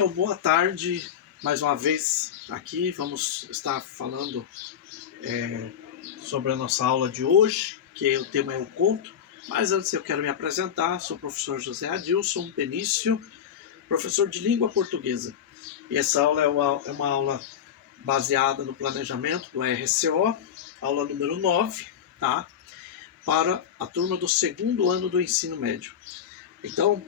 Então, boa tarde, mais uma vez aqui. Vamos estar falando sobre a nossa aula de hoje, que o tema é o conto. Mas antes eu quero me apresentar. Sou o professor José Adilson Benício, professor de língua portuguesa. E essa aula é uma aula baseada no planejamento do RCO, aula número 9, tá? Para a turma do segundo ano do ensino médio. Então,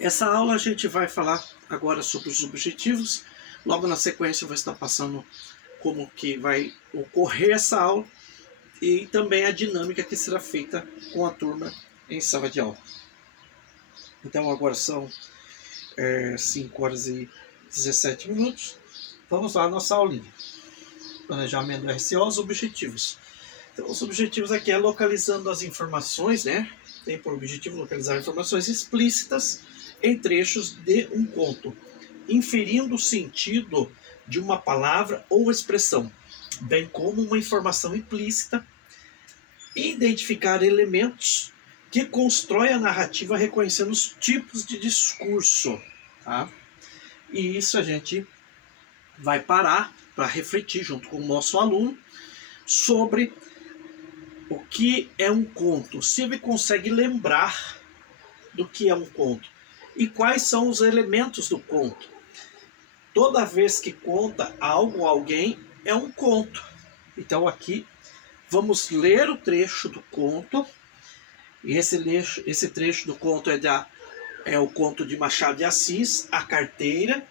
essa aula a gente vai falar agora sobre os objetivos. Logo na sequência eu vou estar passando como que vai ocorrer essa aula e também a dinâmica que será feita com a turma em sala de aula. Então agora são 5 horas e 17 minutos. Vamos lá, nossa aulinha. Planejamento do RCO, os objetivos. Então os objetivos aqui é localizando as informações, né? Tem por objetivo localizar informações explícitas em trechos de um conto, inferindo o sentido de uma palavra ou expressão, bem como uma informação implícita, identificar elementos que constroem a narrativa reconhecendo os tipos de discurso, tá? E isso a gente vai parar para refletir junto com o nosso aluno sobre o que é um conto, se ele consegue lembrar do que é um conto e quais são os elementos do conto. Toda vez que conta algo a alguém, é um conto. Então aqui vamos ler o trecho do conto. E esse trecho do conto é o conto de Machado de Assis, A Carteira.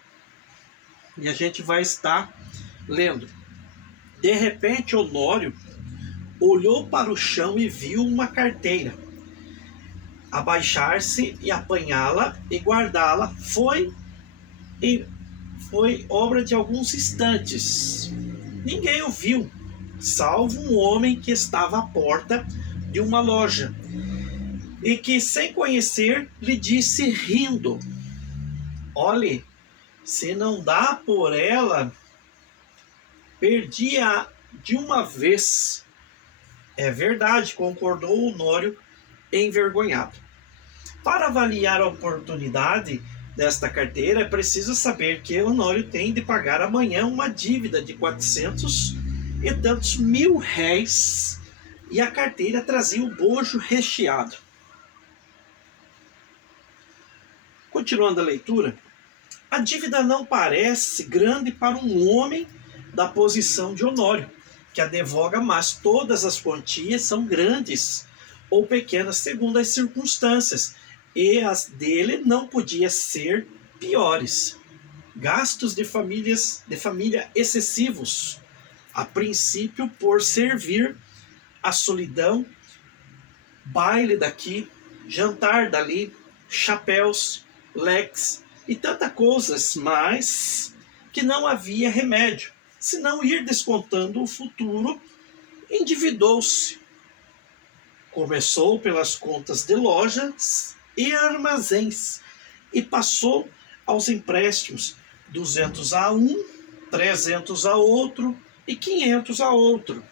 E a gente vai estar lendo. De repente, Honório olhou para o chão e viu uma carteira. Abaixar-se e apanhá-la e guardá-la foi obra de alguns instantes. Ninguém o viu, salvo um homem que estava à porta de uma loja e que, sem conhecer, lhe disse rindo: "Olhe, se não dá por ela, perdi-a de uma vez." "É verdade", concordou Honório, envergonhado. Para avaliar a oportunidade desta carteira, é preciso saber que Honório tem de pagar amanhã uma dívida de 400 e tantos mil réis, e a carteira trazia o bojo recheado. Continuando a leitura, a dívida não parece grande para um homem da posição de Honório, que advoga, mas todas as quantias são grandes ou pequenas segundo as circunstâncias, e as dele não podiam ser piores. Gastos de família excessivos, a princípio por servir a solidão, baile daqui, jantar dali, chapéus, leques e tantas coisas mais que não havia remédio, senão ir descontando o futuro. Endividou-se. Começou pelas contas de lojas e armazéns e passou aos empréstimos, 200 a um, 300 a outro e 500 a outro.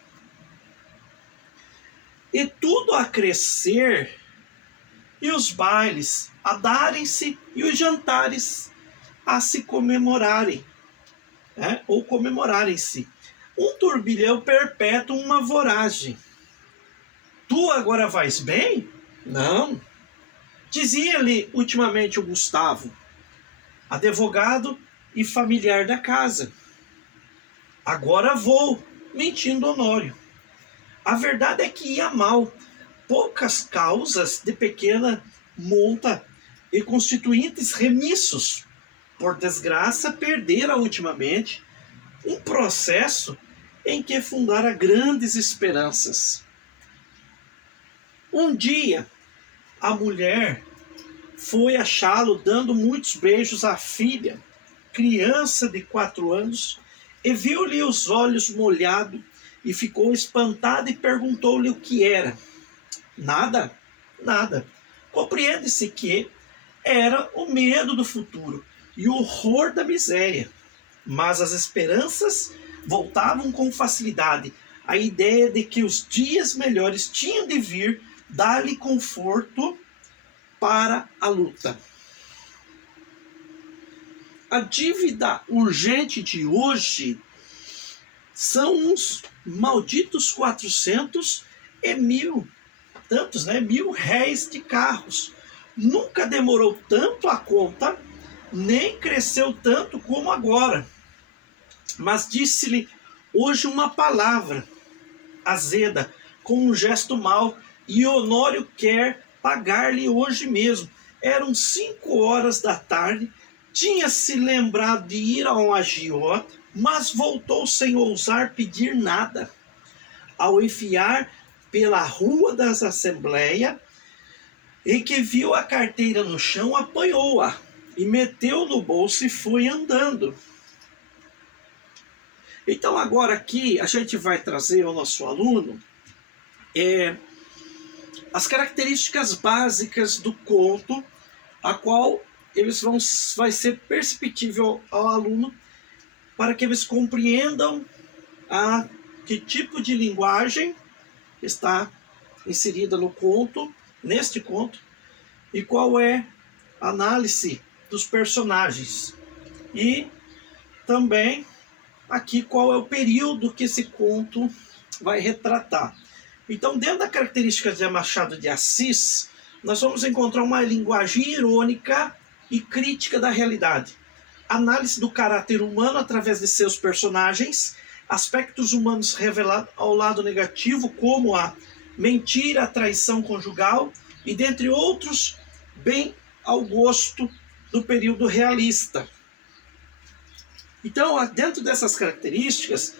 E tudo a crescer, e os bailes a darem-se e os jantares a se comemorarem, ou comemorarem-se. Um turbilhão perpétuo, uma voragem. "Tu agora vais bem?" "Não", dizia-lhe ultimamente o Gustavo, advogado e familiar da casa. "Agora vou", mentindo Honório. A verdade é que ia mal. Poucas causas de pequena monta e constituintes remissos. Por desgraça, perdera ultimamente um processo em que fundara grandes esperanças. Um dia, a mulher foi achá-lo dando muitos beijos à filha, criança de 4 anos, e viu-lhe os olhos molhados e ficou espantada e perguntou-lhe o que era. "Nada, nada." Compreende-se que era o medo do futuro e o horror da miséria. Mas as esperanças voltavam com facilidade. A ideia de que os dias melhores tinham de vir dar-lhe conforto para a luta. a dívida urgente de hoje são uns malditos 400 e mil, tantos, né? R$ 1.000 de carros. Nunca demorou tanto a conta, nem cresceu tanto como agora. Mas disse-lhe hoje uma palavra azeda, com um gesto mau, e Honório quer pagar-lhe hoje mesmo. Eram 5 horas da tarde, tinha se lembrado de ir ao agiota, mas voltou sem ousar pedir nada. Ao enfiar pela rua das Assembleias, e que viu a carteira no chão, apanhou-a e meteu no bolso e foi andando. Então agora aqui a gente vai trazer ao nosso aluno as características básicas do conto, a qual vai ser perceptível ao aluno para que eles compreendam que tipo de linguagem está inserida no conto, neste conto, e qual é a análise dos personagens. E também aqui qual é o período que esse conto vai retratar. Então, dentro da característica de Machado de Assis, nós vamos encontrar uma linguagem irônica e crítica da realidade. Análise do caráter humano através de seus personagens, aspectos humanos revelados ao lado negativo, como a mentira, a traição conjugal, e dentre outros, bem ao gosto do período realista. Então, dentro dessas características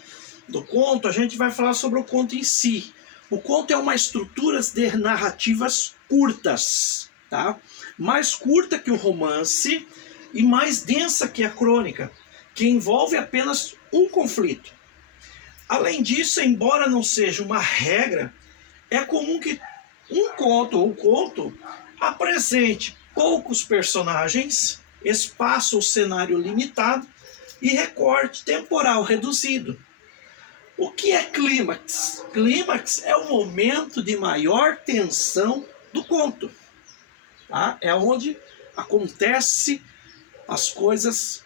do conto, a gente vai falar sobre o conto em si. O conto é uma estrutura de narrativas curtas, tá? Mais curta que o romance e mais densa que a crônica, que envolve apenas um conflito. Além disso, embora não seja uma regra, é comum que um conto ou conto apresente poucos personagens, espaço ou cenário limitado e recorte temporal reduzido. O que é clímax? Clímax é o momento de maior tensão do conto. Tá? É onde acontece as coisas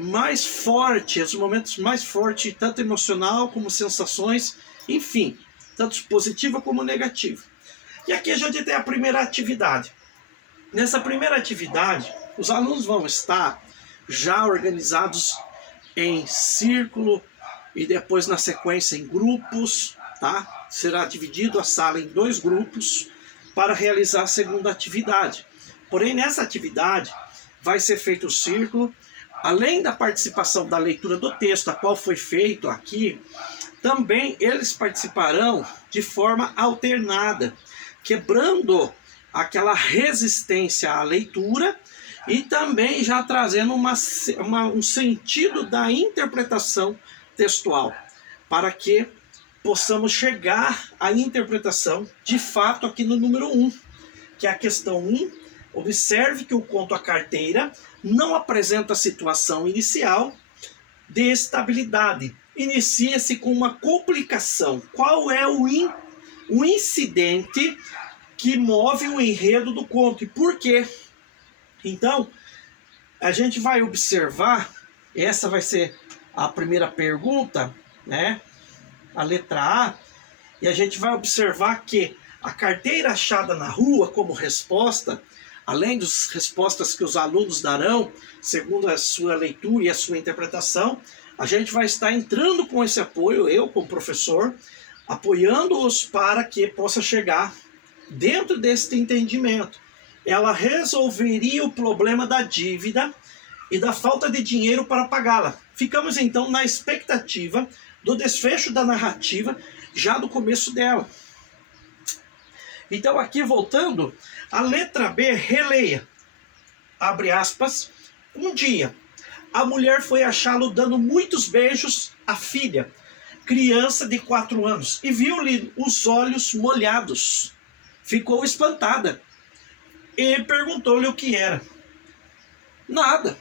mais fortes, os momentos mais fortes, tanto emocional como sensações, enfim, tanto positiva como negativa. E aqui a gente tem a primeira atividade. Nessa primeira atividade, os alunos vão estar já organizados em círculo e depois na sequência em grupos, tá? Será dividido a sala em 2 grupos para realizar a segunda atividade. Porém, nessa atividade vai ser feito o círculo, além da participação da leitura do texto, a qual foi feito aqui, também eles participarão de forma alternada, quebrando aquela resistência à leitura e também já trazendo um sentido da interpretação textual, para que possamos chegar à interpretação de fato aqui no número 1, que é a questão 1. Observe que o conto A Carteira não apresenta a situação inicial de estabilidade. Inicia-se com uma complicação. Qual é o incidente que move o enredo do conto e por quê? Então, a gente vai observar, essa vai ser a primeira pergunta, né? A letra A, e a gente vai observar que a carteira achada na rua como resposta, além das respostas que os alunos darão, segundo a sua leitura e a sua interpretação, a gente vai estar entrando com esse apoio, eu como professor, apoiando-os para que possa chegar dentro deste entendimento. Ela resolveria o problema da dívida e da falta de dinheiro para pagá-la. Ficamos então na expectativa do desfecho da narrativa já do começo dela. Então aqui voltando, a letra B, releia. Abre aspas. Um dia, a mulher foi achá-lo dando muitos beijos à filha, criança de 4 anos, e viu-lhe os olhos molhados. Ficou espantada e perguntou-lhe o que era. Nada.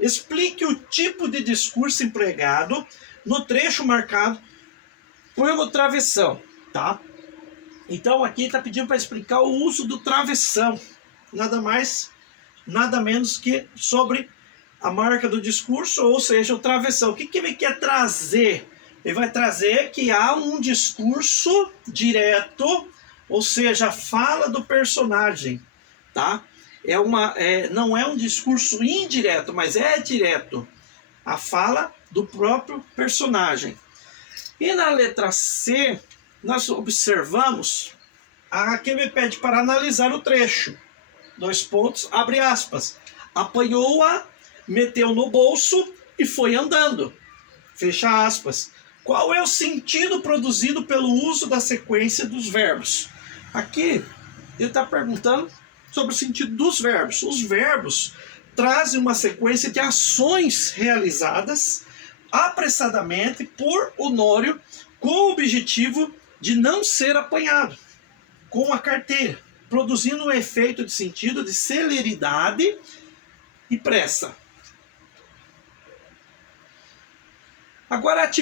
Explique o tipo de discurso empregado no trecho marcado pelo travessão, tá? Então aqui está pedindo para explicar o uso do travessão. Nada mais, nada menos que sobre a marca do discurso, ou seja, o travessão. O que ele quer trazer? Ele vai trazer que há um discurso direto, ou seja, a fala do personagem, tá? Não é um discurso indireto, mas é direto. A fala do próprio personagem. E na letra C, nós observamos que ele pede para analisar o trecho. 2 pontos, abre aspas. Apanhou-a, meteu no bolso e foi andando. Fecha aspas. Qual é o sentido produzido pelo uso da sequência dos verbos? Aqui, ele está perguntando sobre o sentido dos verbos. Os verbos trazem uma sequência de ações realizadas apressadamente por Honório com o objetivo de não ser apanhado com a carteira, produzindo um efeito de sentido de celeridade e pressa. Agora, a